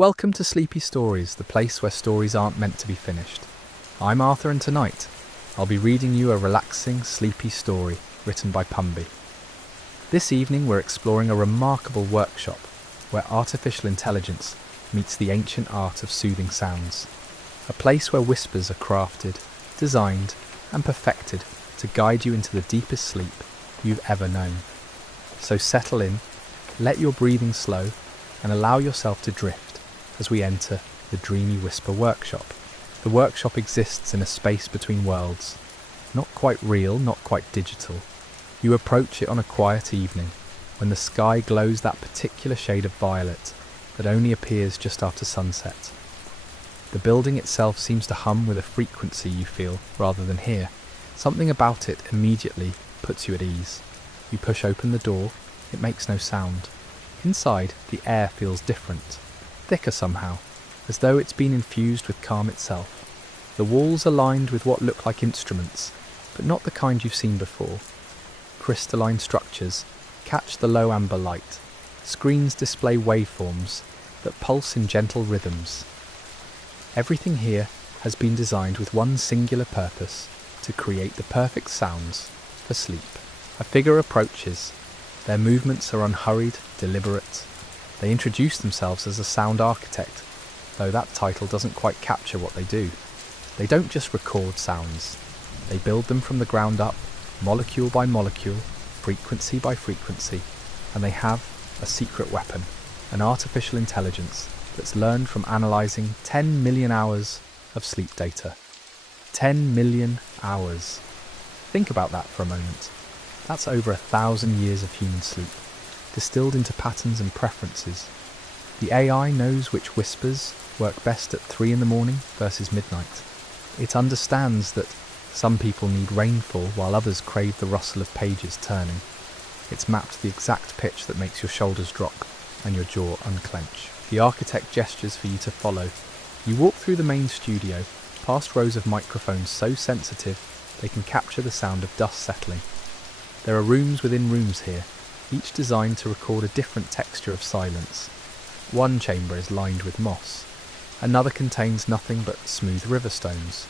Welcome to Sleepy Stories, the place where stories aren't meant to be finished. I'm Arthur, and tonight I'll be reading you a relaxing, sleepy story written by Pumby. This evening we're exploring a remarkable workshop where artificial intelligence meets the ancient art of soothing sounds. A place where whispers are crafted, designed and perfected to guide you into the deepest sleep you've ever known. So settle in, let your breathing slow and allow yourself to drift as we enter the Dreamy Whisper Workshop. The workshop exists in a space between worlds, not quite real, not quite digital. You approach it on a quiet evening when the sky glows that particular shade of violet that only appears just after sunset. The building itself seems to hum with a frequency you feel rather than hear. Something about it immediately puts you at ease. You push open the door, it makes no sound. Inside, the air feels different, thicker somehow, as though it's been infused with calm itself. The walls are lined with what look like instruments, but not the kind you've seen before. Crystalline structures catch the low amber light. Screens display waveforms that pulse in gentle rhythms. Everything here has been designed with one singular purpose: to create the perfect sounds for sleep. A figure approaches. Their movements are unhurried, deliberate. They introduce themselves as a sound architect, though that title doesn't quite capture what they do. They don't just record sounds. They build them from the ground up, molecule by molecule, frequency by frequency, and they have a secret weapon, an artificial intelligence that's learned from analysing 10 million hours of sleep data. 10 million hours. Think about that for a moment. That's over 1,000 years of human sleep, distilled into patterns and preferences. The AI knows which whispers work best at 3 in the morning versus midnight. It understands that some people need rainfall while others crave the rustle of pages turning. It's mapped the exact pitch that makes your shoulders drop and your jaw unclench. The architect gestures for you to follow. You walk through the main studio, past rows of microphones so sensitive they can capture the sound of dust settling. There are rooms within rooms here, each designed to record a different texture of silence. One chamber is lined with moss. Another contains nothing but smooth river stones.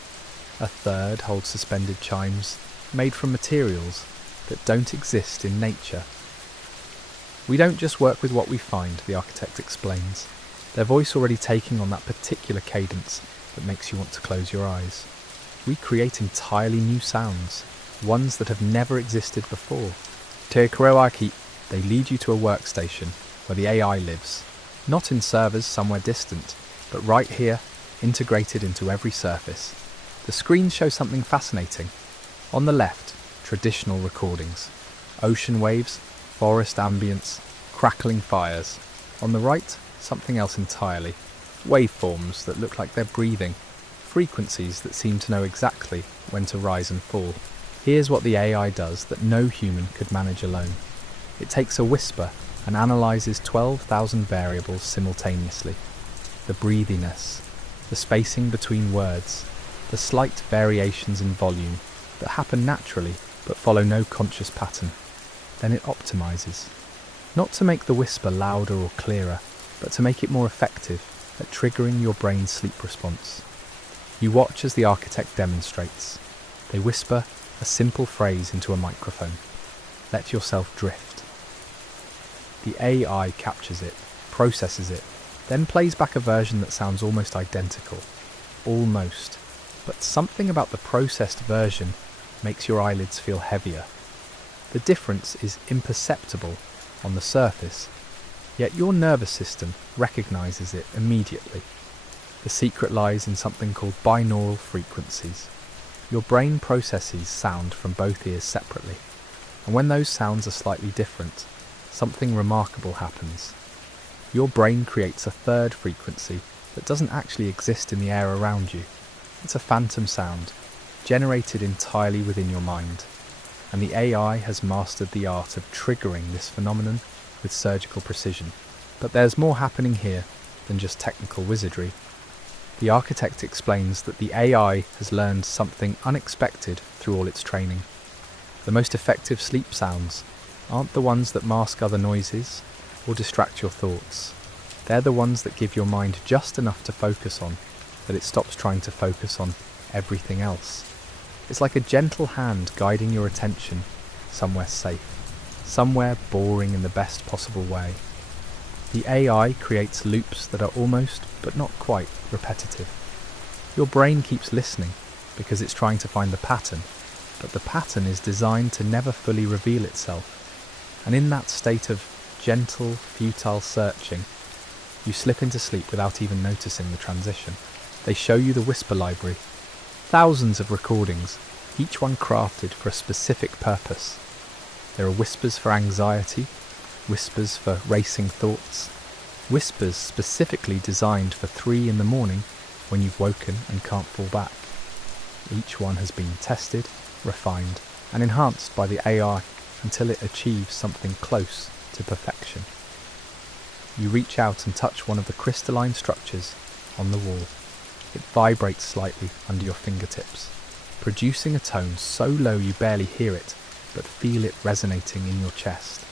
A third holds suspended chimes made from materials that don't exist in nature. We don't just work with what we find, the architect explains, their voice already taking on that particular cadence that makes you want to close your eyes. We create entirely new sounds, ones that have never existed before. Te Kuroaki, they lead you to a workstation where the AI lives, not in servers somewhere distant, but right here, integrated into every surface. The screens show something fascinating. On the left, traditional recordings, ocean waves, forest ambience, crackling fires. On the right, something else entirely, waveforms that look like they're breathing, frequencies that seem to know exactly when to rise and fall. Here's what the AI does that no human could manage alone. It takes a whisper and analyses 12,000 variables simultaneously. The breathiness, the spacing between words, the slight variations in volume that happen naturally but follow no conscious pattern. Then it optimizes, not to make the whisper louder or clearer, but to make it more effective at triggering your brain's sleep response. You watch as the architect demonstrates. They whisper a simple phrase into a microphone. Let yourself drift. The AI captures it, processes it, then plays back a version that sounds almost identical. Almost. But something about the processed version makes your eyelids feel heavier. The difference is imperceptible on the surface, yet your nervous system recognizes it immediately. The secret lies in something called binaural frequencies. Your brain processes sound from both ears separately, and when those sounds are slightly different, something remarkable happens. Your brain creates a third frequency that doesn't actually exist in the air around you. It's a phantom sound, generated entirely within your mind, and the AI has mastered the art of triggering this phenomenon with surgical precision. But there's more happening here than just technical wizardry. The architect explains that the AI has learned something unexpected through all its training. The most effective sleep sounds aren't the ones that mask other noises or distract your thoughts. They're the ones that give your mind just enough to focus on, that it stops trying to focus on everything else. It's like a gentle hand guiding your attention somewhere safe, somewhere boring in the best possible way. The AI creates loops that are almost, but not quite, repetitive. Your brain keeps listening because it's trying to find the pattern, but the pattern is designed to never fully reveal itself. And in that state of gentle, futile searching, you slip into sleep without even noticing the transition. They show you the whisper library. Thousands of recordings, each one crafted for a specific purpose. There are whispers for anxiety, whispers for racing thoughts, whispers specifically designed for 3 in the morning when you've woken and can't fall back. Each one has been tested, refined, and enhanced by the AI until it achieves something close to perfection. You reach out and touch one of the crystalline structures on the wall. It vibrates slightly under your fingertips, producing a tone so low you barely hear it, but feel it resonating in your chest.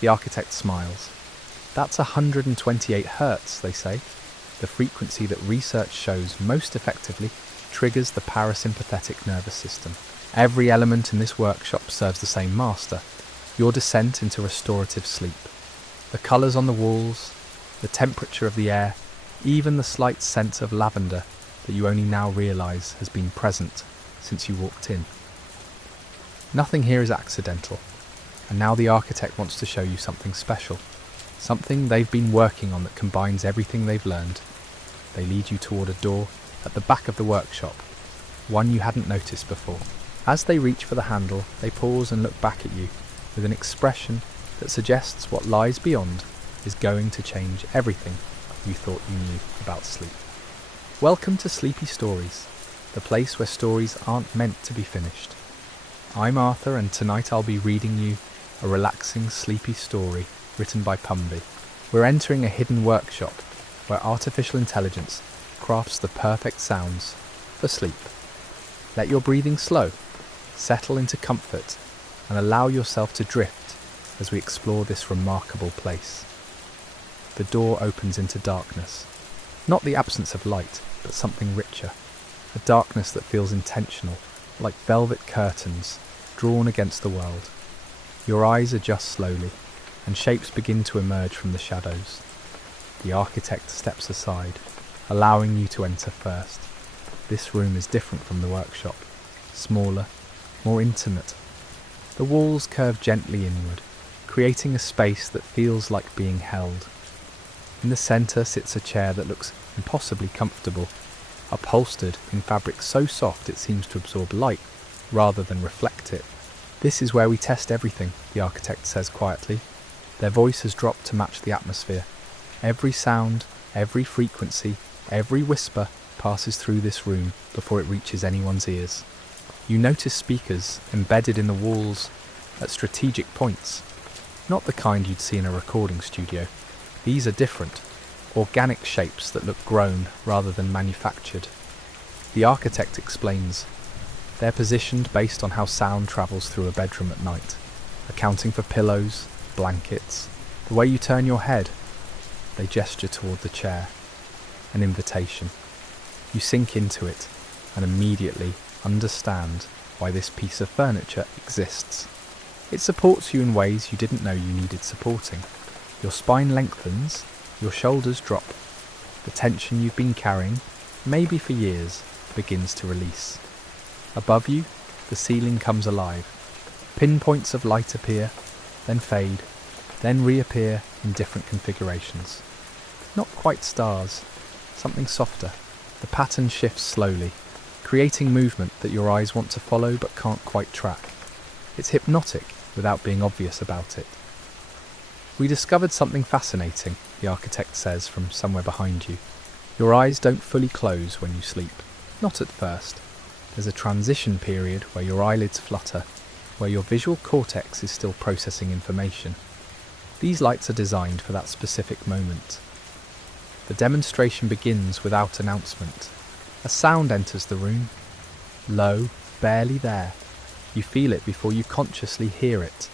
The architect smiles. That's 128 Hertz, they say, the frequency that research shows most effectively triggers the parasympathetic nervous system. Every element in this workshop serves the same master, your descent into restorative sleep. The colours on the walls, the temperature of the air, even the slight scent of lavender that you only now realise has been present since you walked in. Nothing here is accidental, and now the architect wants to show you something special, something they've been working on that combines everything they've learned. They lead you toward a door at the back of the workshop, one you hadn't noticed before. As they reach for the handle, they pause and look back at you with an expression that suggests what lies beyond is going to change everything you thought you knew about sleep. Welcome to Sleepy Stories, the place where stories aren't meant to be finished. I'm Arthur, and tonight I'll be reading you a relaxing, sleepy story written by Pumby. We're entering a hidden workshop where artificial intelligence crafts the perfect sounds for sleep. Let your breathing slow, settle into comfort, and allow yourself to drift as we explore this remarkable place. The door opens into darkness, not the absence of light, but something richer, a darkness that feels intentional, like velvet curtains drawn against the world. Your eyes adjust slowly, and shapes begin to emerge from the shadows. The architect steps aside, allowing you to enter first. This room is different from the workshop, smaller, more intimate. The walls curve gently inward, creating a space that feels like being held. In the centre sits a chair that looks impossibly comfortable, upholstered in fabric so soft it seems to absorb light rather than reflect it. This is where we test everything, the architect says quietly. Their voice has dropped to match the atmosphere. Every sound, every frequency, every whisper passes through this room before it reaches anyone's ears. You notice speakers embedded in the walls at strategic points, not the kind you'd see in a recording studio. These are different, organic shapes that look grown rather than manufactured. The architect explains. They're positioned based on how sound travels through a bedroom at night, accounting for pillows, blankets, the way you turn your head. They gesture toward the chair, an invitation. You sink into it and immediately understand why this piece of furniture exists. It supports you in ways you didn't know you needed supporting. Your spine lengthens, your shoulders drop. The tension you've been carrying, maybe for years, begins to release. Above you, the ceiling comes alive. Pinpoints of light appear, then fade, then reappear in different configurations. Not quite stars, something softer. The pattern shifts slowly, creating movement that your eyes want to follow but can't quite track. It's hypnotic without being obvious about it. We discovered something fascinating, the architect says from somewhere behind you. Your eyes don't fully close when you sleep. Not at first. There's a transition period where your eyelids flutter, where your visual cortex is still processing information. These lights are designed for that specific moment. The demonstration begins without announcement. A sound enters the room. Low, barely there. You feel it before you consciously hear it.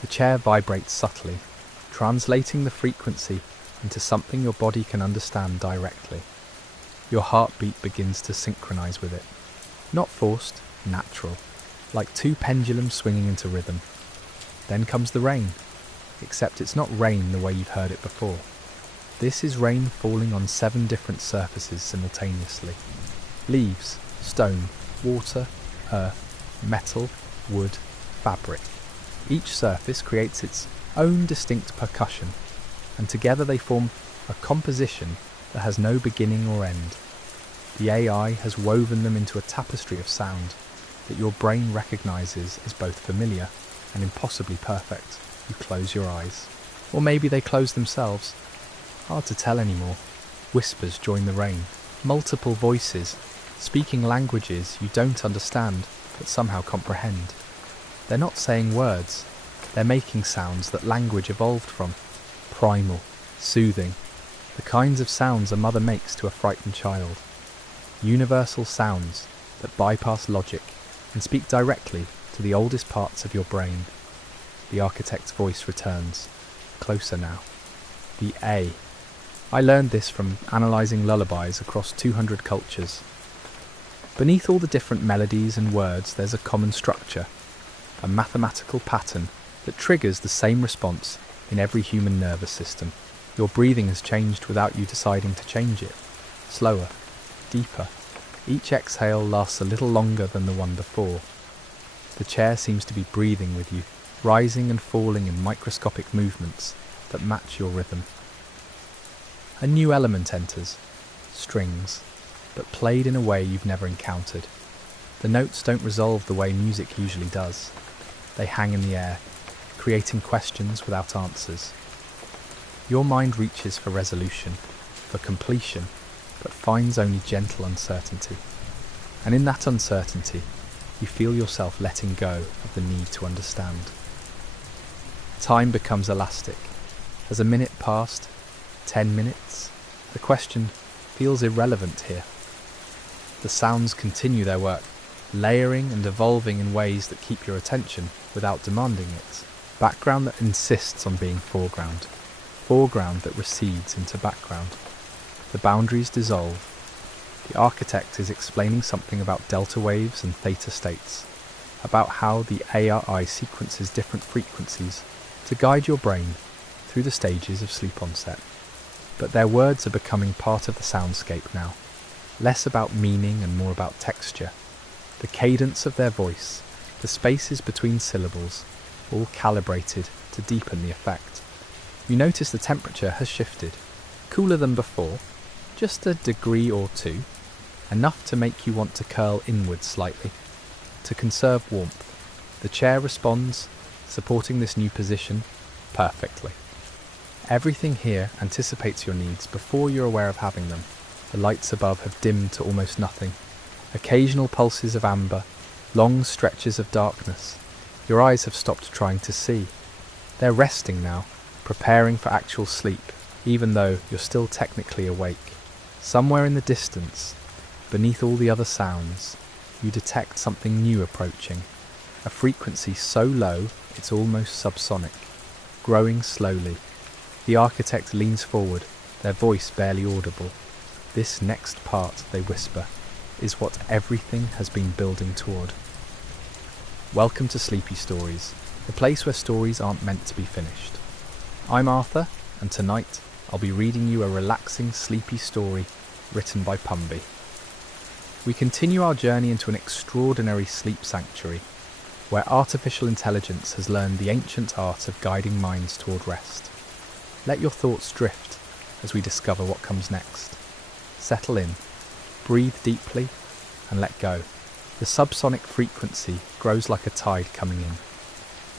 The chair vibrates subtly, translating the frequency into something your body can understand directly. Your heartbeat begins to synchronize with it. Not forced, natural, like two pendulums swinging into rhythm. Then comes the rain, except it's not rain the way you've heard it before. This is rain falling on 7 different surfaces simultaneously. Leaves, stone, water, earth, metal, wood, fabric. Each surface creates its own distinct percussion, and together they form a composition that has no beginning or end. The AI has woven them into a tapestry of sound that your brain recognizes as both familiar and impossibly perfect. You close your eyes. Or maybe they close themselves. Hard to tell anymore. Whispers join the rain. Multiple voices, speaking languages you don't understand but somehow comprehend. They're not saying words. They're making sounds that language evolved from. Primal, soothing, the kinds of sounds a mother makes to a frightened child. Universal sounds that bypass logic and speak directly to the oldest parts of your brain. The architect's voice returns, closer now. The A. I learned this from analysing lullabies across 200 cultures. Beneath all the different melodies and words there's a common structure, a mathematical pattern that triggers the same response in every human nervous system. Your breathing has changed without you deciding to change it. Slower, deeper. Each exhale lasts a little longer than the one before. The chair seems to be breathing with you, rising and falling in microscopic movements that match your rhythm. A new element enters, strings, but played in a way you've never encountered. The notes don't resolve the way music usually does. They hang in the air, creating questions without answers. Your mind reaches for resolution, for completion, but finds only gentle uncertainty. And in that uncertainty, you feel yourself letting go of the need to understand. Time becomes elastic. Has a minute passed? 10 minutes? The question feels irrelevant here. The sounds continue their work, layering and evolving in ways that keep your attention without demanding it. Background that insists on being foreground. Foreground that recedes into background. The boundaries dissolve. The architect is explaining something about delta waves and theta states, about how the AI sequences different frequencies to guide your brain through the stages of sleep onset. But their words are becoming part of the soundscape now, less about meaning and more about texture. The cadence of their voice, the spaces between syllables, all calibrated to deepen the effect. You notice the temperature has shifted, cooler than before, just a degree or two, enough to make you want to curl inward slightly, to conserve warmth. The chair responds, supporting this new position perfectly. Everything here anticipates your needs before you're aware of having them. The lights above have dimmed to almost nothing. Occasional pulses of amber, long stretches of darkness. Your eyes have stopped trying to see. They're resting now, preparing for actual sleep, even though you're still technically awake. Somewhere in the distance, beneath all the other sounds, you detect something new approaching. A frequency so low it's almost subsonic, growing slowly. The architect leans forward, their voice barely audible. This next part, they whisper, is what everything has been building toward. Welcome to Sleepy Stories, the place where stories aren't meant to be finished. I'm Arthur, and tonight I'll be reading you a relaxing, sleepy story written by Pumby. We continue our journey into an extraordinary sleep sanctuary, where artificial intelligence has learned the ancient art of guiding minds toward rest. Let your thoughts drift as we discover what comes next. Settle in, breathe deeply, and let go. The subsonic frequency grows like a tide coming in.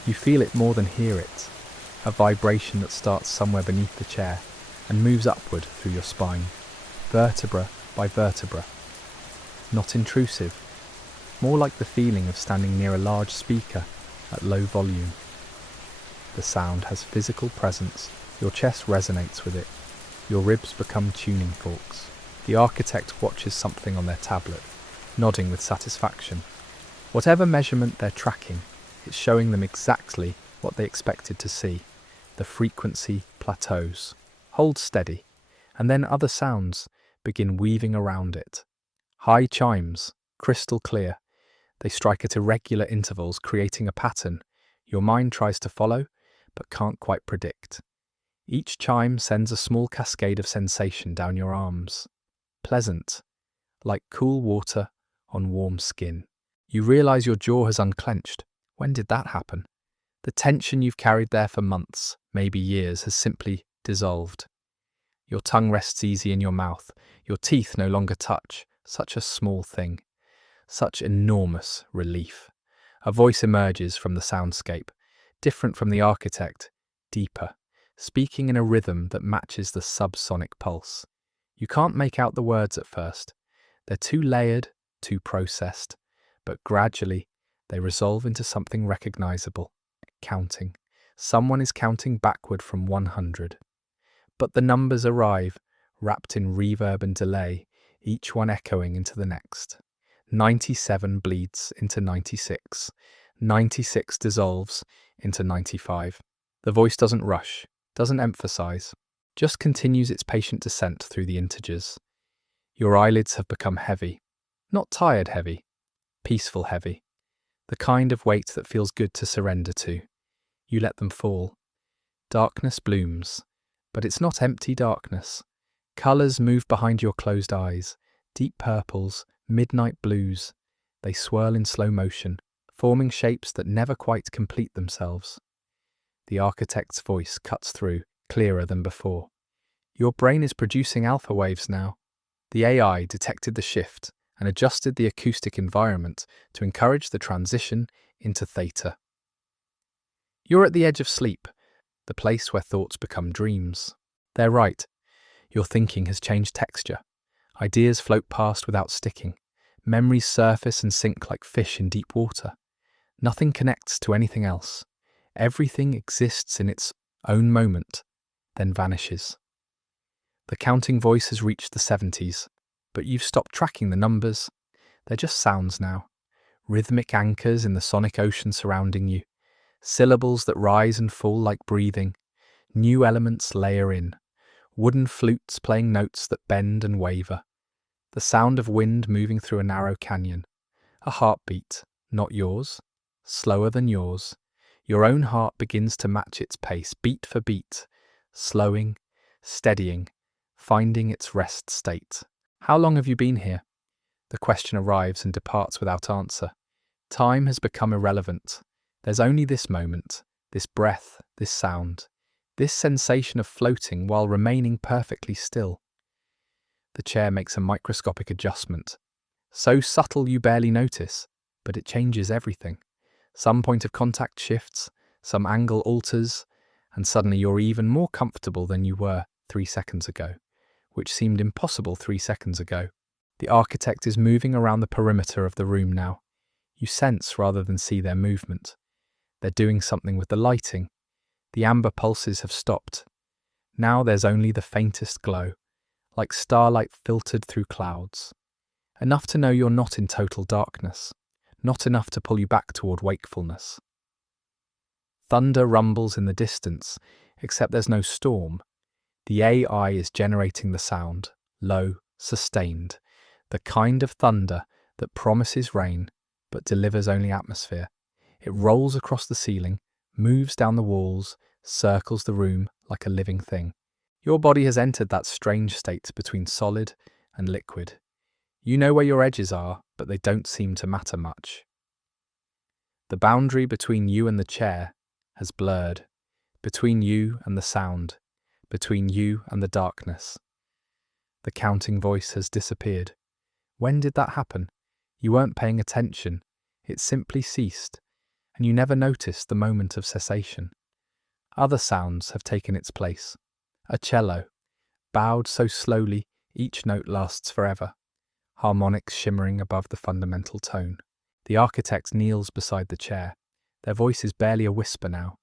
You feel it more than hear it, a vibration that starts somewhere beneath the chair and moves upward through your spine, vertebra by vertebra. Not intrusive, more like the feeling of standing near a large speaker at low volume. The sound has physical presence, your chest resonates with it, your ribs become tuning forks. The architect watches something on their tablet, nodding with satisfaction. Whatever measurement they're tracking, it's showing them exactly what they expected to see. The frequency plateaus, Hold steady, and then other sounds begin weaving around it. High chimes, crystal clear. They strike at irregular intervals, creating a pattern your mind tries to follow, but can't quite predict. Each chime sends a small cascade of sensation down your arms. Pleasant, like cool water on warm skin. You realize your jaw has unclenched. When did that happen? The tension you've carried there for months, maybe years, has simply dissolved. Your tongue rests easy in your mouth. Your teeth no longer touch. Such a small thing. Such enormous relief. A voice emerges from the soundscape, different from the architect, deeper, speaking in a rhythm that matches the subsonic pulse. You can't make out the words at first. They're too layered, too processed, but gradually they resolve into something recognizable. Counting. Someone is counting backward from 100. But the numbers arrive, wrapped in reverb and delay, each one echoing into the next. 97 bleeds into 96. 96 dissolves into 95. The voice doesn't rush, doesn't emphasize, just continues its patient descent through the integers. Your eyelids have become heavy. Not tired heavy, peaceful heavy. The kind of weight that feels good to surrender to. You let them fall. Darkness blooms, but it's not empty darkness. Colours move behind your closed eyes, deep purples, midnight blues. They swirl in slow motion, forming shapes that never quite complete themselves. The architect's voice cuts through, clearer than before. Your brain is producing alpha waves now. The AI detected the shift and adjusted the acoustic environment to encourage the transition into theta. You're at the edge of sleep, the place where thoughts become dreams. They're right. Your thinking has changed texture. Ideas float past without sticking. Memories surface and sink like fish in deep water. Nothing connects to anything else. Everything exists in its own moment, then vanishes. The counting voice has reached the 70s, but you've stopped tracking the numbers. They're just sounds now. Rhythmic anchors in the sonic ocean surrounding you. Syllables that rise and fall like breathing. New elements layer in. Wooden flutes playing notes that bend and waver. The sound of wind moving through a narrow canyon. A heartbeat, not yours, slower than yours. Your own heart begins to match its pace, beat for beat, slowing, steadying, finding its rest state. How long have you been here? The question arrives and departs without answer. Time has become irrelevant. There's only this moment, this breath, this sound. This sensation of floating while remaining perfectly still. The chair makes a microscopic adjustment. So subtle you barely notice, but it changes everything. Some point of contact shifts, some angle alters, and suddenly you're even more comfortable than you were 3 seconds ago, which seemed impossible 3 seconds ago. The architect is moving around the perimeter of the room now. You sense rather than see their movement. They're doing something with the lighting. The amber pulses have stopped. Now there's only the faintest glow, like starlight filtered through clouds. Enough to know you're not in total darkness, not enough to pull you back toward wakefulness. Thunder rumbles in the distance, except there's no storm. The AI is generating the sound, low, sustained, the kind of thunder that promises rain, but delivers only atmosphere. It rolls across the ceiling, moves down the walls, circles the room like a living thing. Your body has entered that strange state between solid and liquid. You know where your edges are, but they don't seem to matter much. The boundary between you and the chair has blurred, between you and the sound, between you and the darkness. The counting voice has disappeared. When did that happen? You weren't paying attention. It simply ceased, and you never noticed the moment of cessation. Other sounds have taken its place. A cello, bowed so slowly each note lasts forever, harmonics shimmering above the fundamental tone. The architect kneels beside the chair. Their voice is barely a whisper now.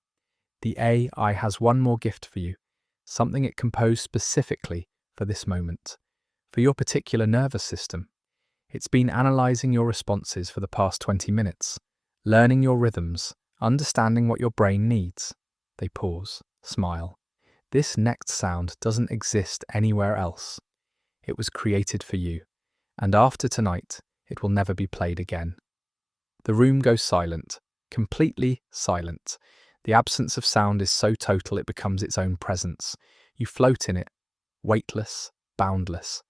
The AI has one more gift for you, something it composed specifically for this moment, for your particular nervous system. It's been analysing your responses for the past 20 minutes, learning your rhythms, understanding what your brain needs. They pause, smile. This next sound doesn't exist anywhere else. It was created for you, and after tonight, it will never be played again. The room goes silent, completely silent. The absence of sound is so total it becomes its own presence. You float in it, weightless, boundless.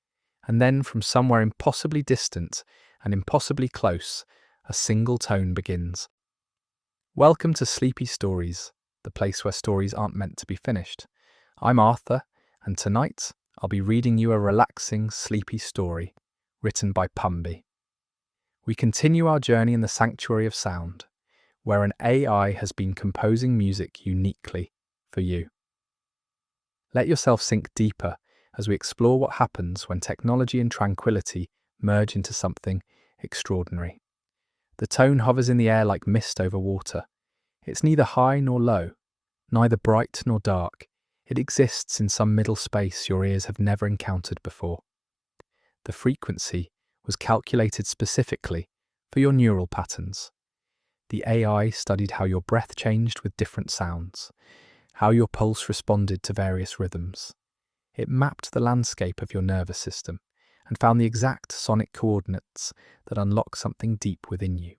And then from somewhere impossibly distant and impossibly close, a single tone begins. Welcome to Sleepy Stories, the place where stories aren't meant to be finished. I'm Arthur, and tonight I'll be reading you a relaxing, sleepy story written by Pumby. We continue our journey in the sanctuary of sound, where an AI has been composing music uniquely for you. Let yourself sink deeper as we explore what happens when technology and tranquility merge into something extraordinary. The tone hovers in the air like mist over water. It's neither high nor low, neither bright nor dark. It exists in some middle space your ears have never encountered before. The frequency was calculated specifically for your neural patterns. The AI studied how your breath changed with different sounds, how your pulse responded to various rhythms. It mapped the landscape of your nervous system and found the exact sonic coordinates that unlock something deep within you.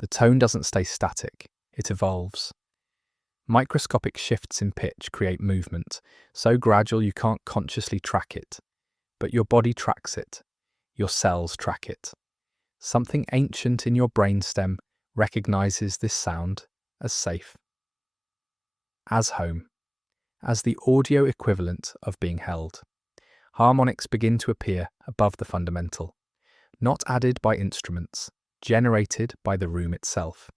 The tone doesn't stay static, it evolves. Microscopic shifts in pitch create movement, so gradual you can't consciously track it. But your body tracks it. Your cells track it. Something ancient in your brainstem recognizes this sound as safe, as home, as the audio equivalent of being held. Harmonics begin to appear above the fundamental, not added by instruments, generated by the room itself.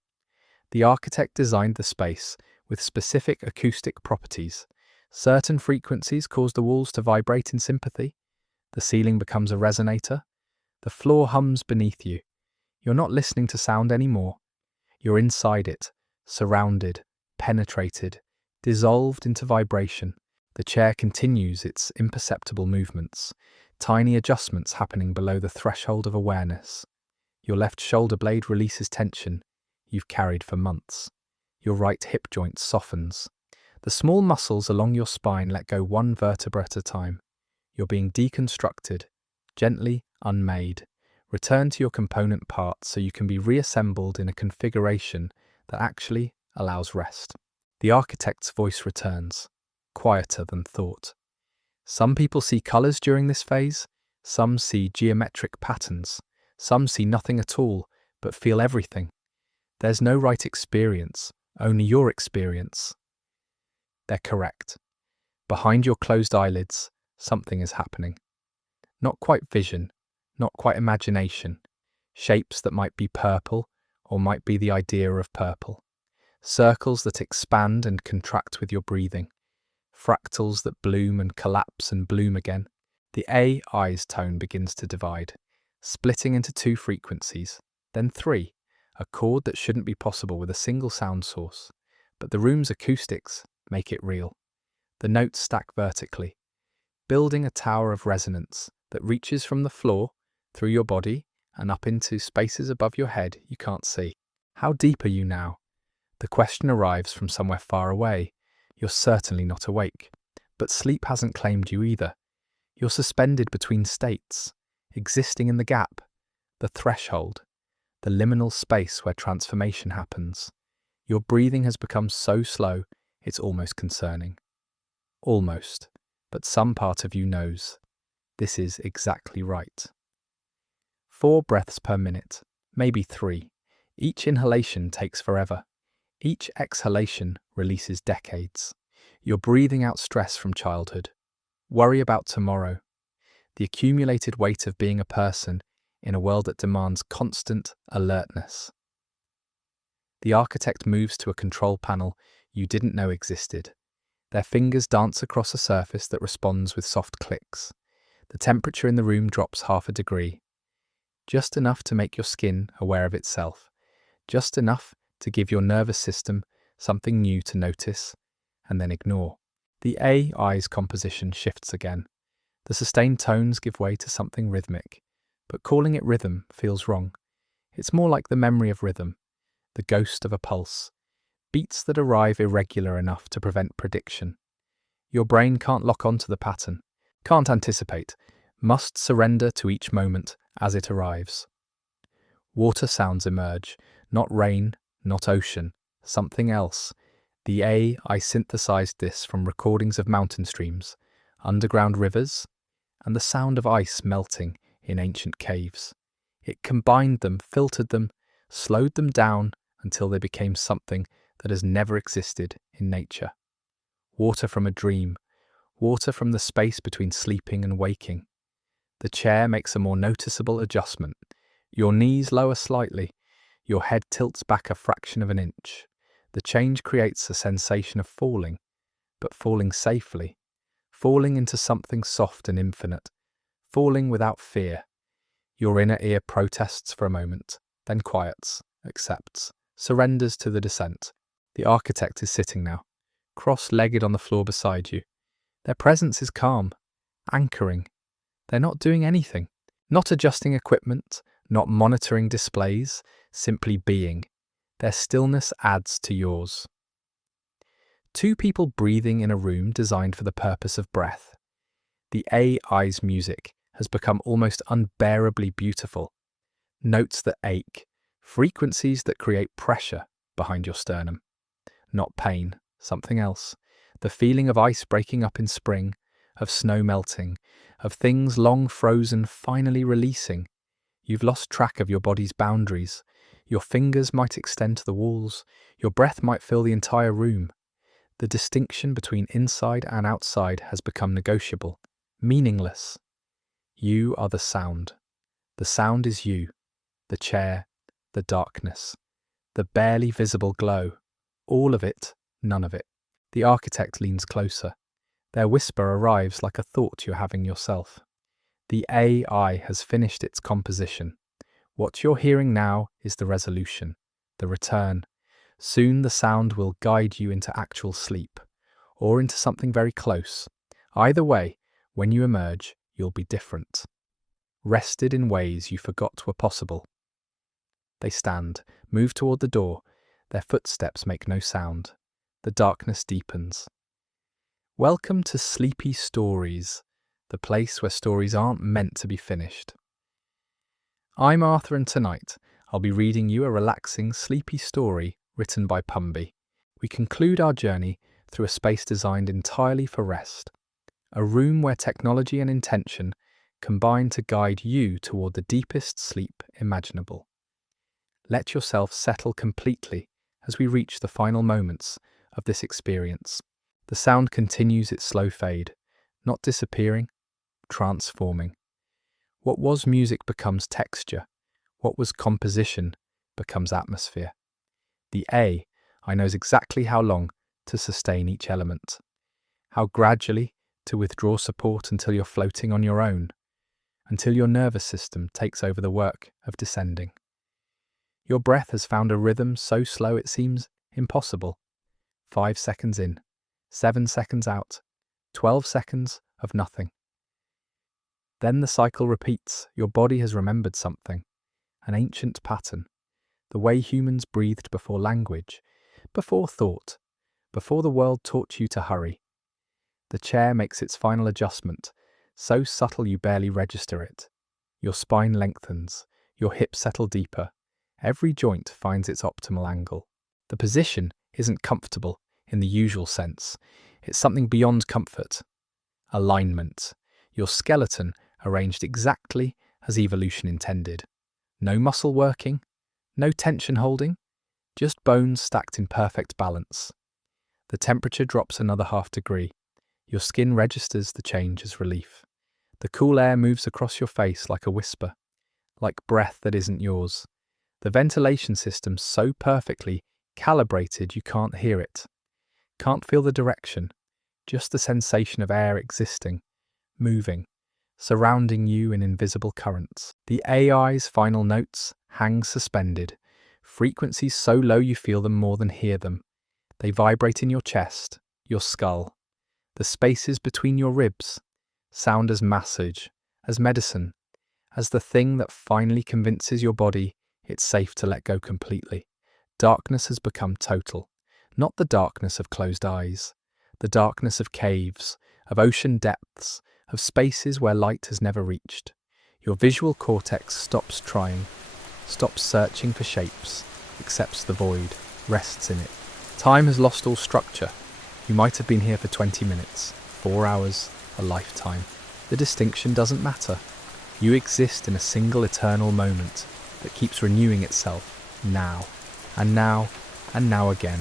The architect designed the space with specific acoustic properties. Certain frequencies cause the walls to vibrate in sympathy. The ceiling becomes a resonator. The floor hums beneath you. You're not listening to sound anymore. You're inside it, surrounded, penetrated, dissolved into vibration. The chair continues its imperceptible movements, tiny adjustments happening below the threshold of awareness. Your left shoulder blade releases tension you've carried for months. Your right hip joint softens. The small muscles along your spine let go one vertebra at a time. You're being deconstructed, gently unmade. Return to your component parts so you can be reassembled in a configuration that actually allows rest. The architect's voice returns, quieter than thought. Some people see colours during this phase, some see geometric patterns, some see nothing at all, but feel everything. There's no right experience, only your experience. They're correct. Behind your closed eyelids, something is happening. Not quite vision, not quite imagination. Shapes that might be purple, or might be the idea of purple. Circles that expand and contract with your breathing. Fractals that bloom and collapse and bloom again. The AI's tone begins to divide, splitting into two frequencies, then three, a chord that shouldn't be possible with a single sound source. But the room's acoustics make it real. The notes stack vertically, building a tower of resonance that reaches from the floor, through your body, and up into spaces above your head you can't see. How deep are you now? The question arrives from somewhere far away. You're certainly not awake. But sleep hasn't claimed you either. You're suspended between states, existing in the gap, the threshold, the liminal space where transformation happens. Your breathing has become so slow, it's almost concerning. Almost, but some part of you knows. This is exactly right. 4 breaths per minute, maybe 3. Each inhalation takes forever. Each exhalation releases decades. You're breathing out stress from childhood, worry about tomorrow, the accumulated weight of being a person in a world that demands constant alertness. The architect moves to a control panel you didn't know existed. Their fingers dance across a surface that responds with soft clicks. The temperature in the room drops 0.5 degrees. Just enough to make your skin aware of itself. Just enough to give your nervous system something new to notice and then ignore. The AI's composition shifts again. The sustained tones give way to something rhythmic, but calling it rhythm feels wrong. It's more like the memory of rhythm, the ghost of a pulse, beats that arrive irregular enough to prevent prediction. Your brain can't lock onto the pattern, can't anticipate, must surrender to each moment as it arrives. Water sounds emerge, not rain, not ocean, something else. The AI synthesized this from recordings of mountain streams, underground rivers, and the sound of ice melting in ancient caves. It combined them, filtered them, slowed them down until they became something that has never existed in nature. Water from a dream, water from the space between sleeping and waking. The chair makes a more noticeable adjustment. Your knees lower slightly, your head tilts back a fraction of an inch. The change creates a sensation of falling, but falling safely, falling into something soft and infinite, falling without fear. Your inner ear protests for a moment, then quiets, accepts, surrenders to the descent. The architect is sitting now, cross-legged on the floor beside you. Their presence is calm, anchoring. They're not doing anything, not adjusting equipment, not monitoring displays, simply being. Their stillness adds to yours. Two people breathing in a room designed for the purpose of breath. The AI's music has become almost unbearably beautiful. Notes that ache, frequencies that create pressure behind your sternum. Not pain, something else. The feeling of ice breaking up in spring, of snow melting, of things long frozen finally releasing. You've lost track of your body's boundaries. Your fingers might extend to the walls. Your breath might fill the entire room. The distinction between inside and outside has become negotiable, meaningless. You are the sound. The sound is you, the chair, the darkness, the barely visible glow. All of it, none of it. The architect leans closer. Their whisper arrives like a thought you're having yourself. The AI has finished its composition. What you're hearing now is the resolution, the return. Soon the sound will guide you into actual sleep, or into something very close. Either way, when you emerge, you'll be different. Rested in ways you forgot were possible. They stand, move toward the door. Their footsteps make no sound. The darkness deepens. Welcome to Sleepy Stories, the place where stories aren't meant to be finished. I'm Arthur, and tonight I'll be reading you a relaxing, sleepy story written by Pumby. We conclude our journey through a space designed entirely for rest, a room where technology and intention combine to guide you toward the deepest sleep imaginable. Let yourself settle completely as we reach the final moments of this experience. The sound continues its slow fade, not disappearing, transforming. What was music becomes texture. What was composition becomes atmosphere. The I knows exactly how long to sustain each element, how gradually to withdraw support until you're floating on your own, until your nervous system takes over the work of descending. Your breath has found a rhythm so slow it seems impossible. 5 seconds in, 7 seconds out, 12 seconds of nothing. Then the cycle repeats. Your body has remembered something, an ancient pattern, the way humans breathed before language, before thought, before the world taught you to hurry. The chair makes its final adjustment, so subtle you barely register it. Your spine lengthens, your hips settle deeper, every joint finds its optimal angle. The position isn't comfortable in the usual sense. It's something beyond comfort. Alignment. Your skeleton arranged exactly as evolution intended. No muscle working, no tension holding, just bones stacked in perfect balance. The temperature drops another ½ degree. Your skin registers the change as relief. The cool air moves across your face like a whisper, like breath that isn't yours. The ventilation system so perfectly calibrated you can't hear it. Can't feel the direction, just the sensation of air existing, moving, surrounding you in invisible currents. The AI's final notes hang suspended, frequencies so low you feel them more than hear them. They vibrate in your chest, your skull, the spaces between your ribs, sound as massage, as medicine, as the thing that finally convinces your body it's safe to let go completely. Darkness has become total, not the darkness of closed eyes, the darkness of caves, of ocean depths, of spaces where light has never reached. Your visual cortex stops trying, stops searching for shapes, accepts the void, rests in it. Time has lost all structure. You might have been here for 20 minutes, 4 hours, a lifetime. The distinction doesn't matter. You exist in a single eternal moment that keeps renewing itself, now, and now, and now again.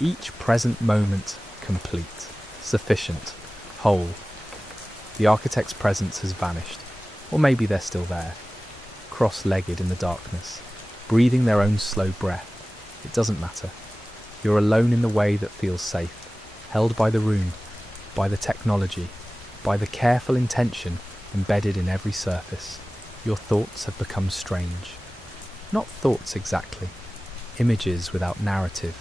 Each present moment complete, sufficient, whole. The architect's presence has vanished, or maybe they're still there, cross-legged in the darkness, breathing their own slow breath. It doesn't matter. You're alone in the way that feels safe, held by the room, by the technology, by the careful intention embedded in every surface. Your thoughts have become strange. Not thoughts exactly. Images without narrative.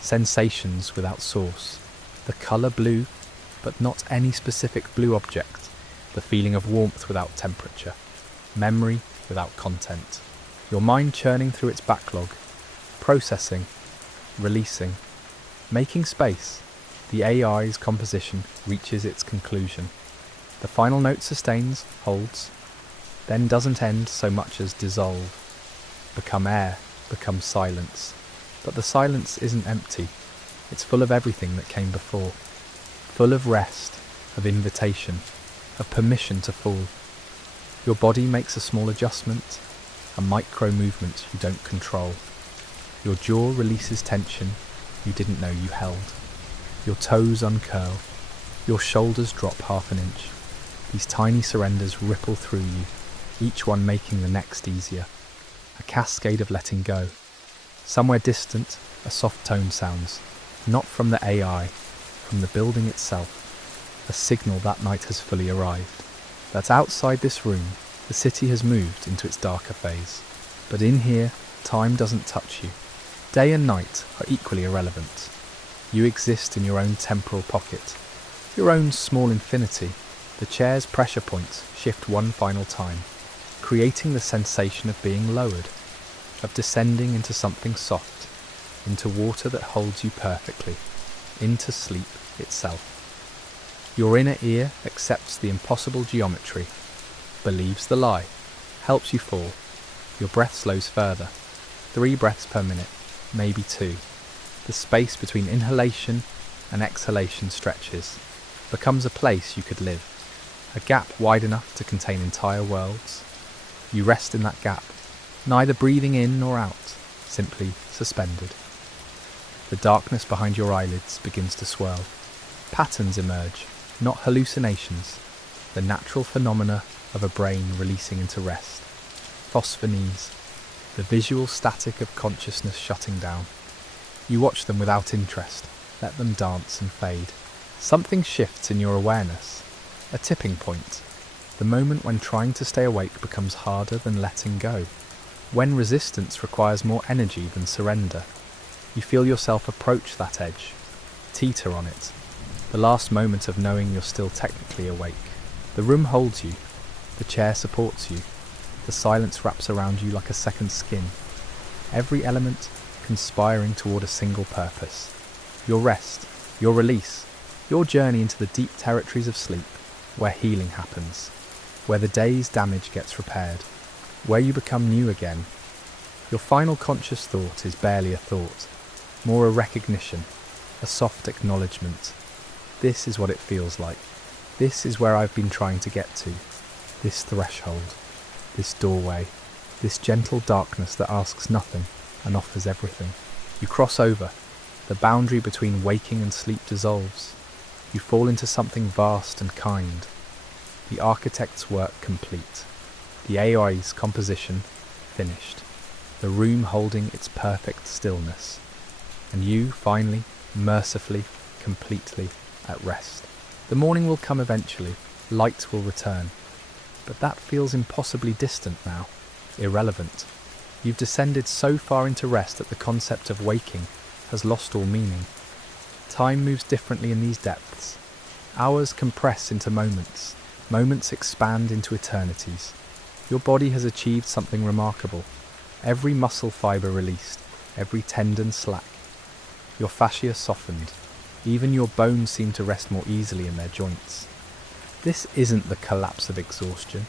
Sensations without source. The colour blue, but not any specific blue object. The feeling of warmth without temperature. Memory without content. Your mind churning through its backlog. Processing. Releasing. Making space. The AI's composition reaches its conclusion. The final note sustains, holds, then doesn't end so much as dissolve. Become air, become silence. But the silence isn't empty. It's full of everything that came before. Full of rest, of invitation, of permission to fall. Your body makes a small adjustment, a micro movement you don't control. Your jaw releases tension you didn't know you held. Your toes uncurl. Your shoulders drop half an inch. These tiny surrenders ripple through you, each one making the next easier. A cascade of letting go. Somewhere distant, a soft tone sounds, not from the AI, from the building itself. A signal that night has fully arrived. That outside this room, the city has moved into its darker phase. But in here, time doesn't touch you. Day and night are equally irrelevant. You exist in your own temporal pocket, your own small infinity. The chair's pressure points shift one final time, creating the sensation of being lowered, of descending into something soft, into water that holds you perfectly, into sleep itself. Your inner ear accepts the impossible geometry, believes the lie, helps you fall. Your breath slows further, 3 breaths per minute, maybe 2. The space between inhalation and exhalation stretches, becomes a place you could live, a gap wide enough to contain entire worlds. You rest in that gap, neither breathing in nor out, simply suspended. The darkness behind your eyelids begins to swirl. Patterns emerge, not hallucinations, the natural phenomena of a brain releasing into rest. Phosphonies, the visual static of consciousness shutting down. You watch them without interest, let them dance and fade. Something shifts in your awareness, a tipping point, the moment when trying to stay awake becomes harder than letting go, when resistance requires more energy than surrender. You feel yourself approach that edge, teeter on it, the last moment of knowing you're still technically awake. The room holds you, the chair supports you, the silence wraps around you like a second skin, every element conspiring toward a single purpose. Your rest, your release, your journey into the deep territories of sleep, where healing happens, where the day's damage gets repaired, where you become new again. Your final conscious thought is barely a thought, more a recognition, a soft acknowledgement. This is what it feels like. This is where I've been trying to get to. This threshold, this doorway, this gentle darkness that asks nothing and offers everything. You cross over. The boundary between waking and sleep dissolves. You fall into something vast and kind. The architect's work complete. The AI's composition finished. The room holding its perfect stillness. And you, finally, mercifully, completely at rest. The morning will come eventually. Light will return. But that feels impossibly distant now. Irrelevant. You've descended so far into rest that the concept of waking has lost all meaning. Time moves differently in these depths. Hours compress into moments. Moments expand into eternities. Your body has achieved something remarkable. Every muscle fibre released, every tendon slack. Your fascia softened. Even your bones seem to rest more easily in their joints. This isn't the collapse of exhaustion.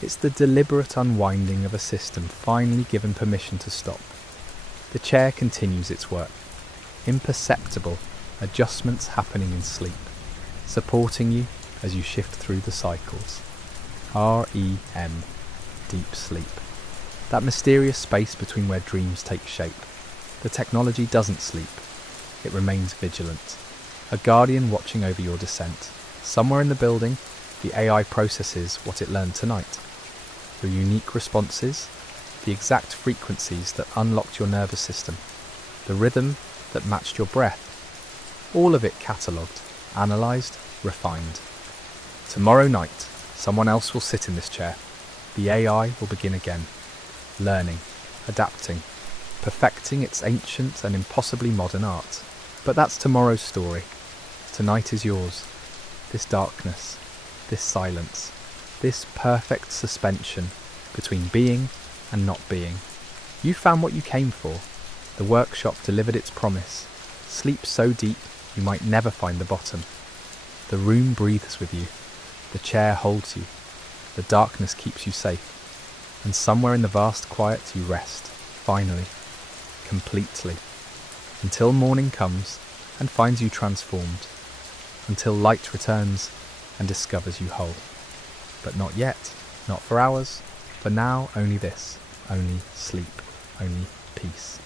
It's the deliberate unwinding of a system finally given permission to stop. The chair continues its work. Imperceptible adjustments happening in sleep, supporting you as you shift through the cycles. REM, deep sleep. That mysterious space between where dreams take shape. The technology doesn't sleep. It remains vigilant. A guardian watching over your descent. Somewhere in the building, the AI processes what it learned tonight. Your unique responses, the exact frequencies that unlocked your nervous system, the rhythm that matched your breath. All of it catalogued, analysed, refined. Tomorrow night, someone else will sit in this chair. The AI will begin again, learning, adapting, perfecting its ancient and impossibly modern art. But that's tomorrow's story. Tonight is yours. This darkness, this silence, this perfect suspension between being and not being. You found what you came for. The workshop delivered its promise. Sleep so deep you might never find the bottom. The room breathes with you. The chair holds you. The darkness keeps you safe. And somewhere in the vast quiet you rest, finally, completely, until morning comes and finds you transformed, until light returns and discovers you whole. But not yet, not for hours. For now, only this, only sleep, only peace.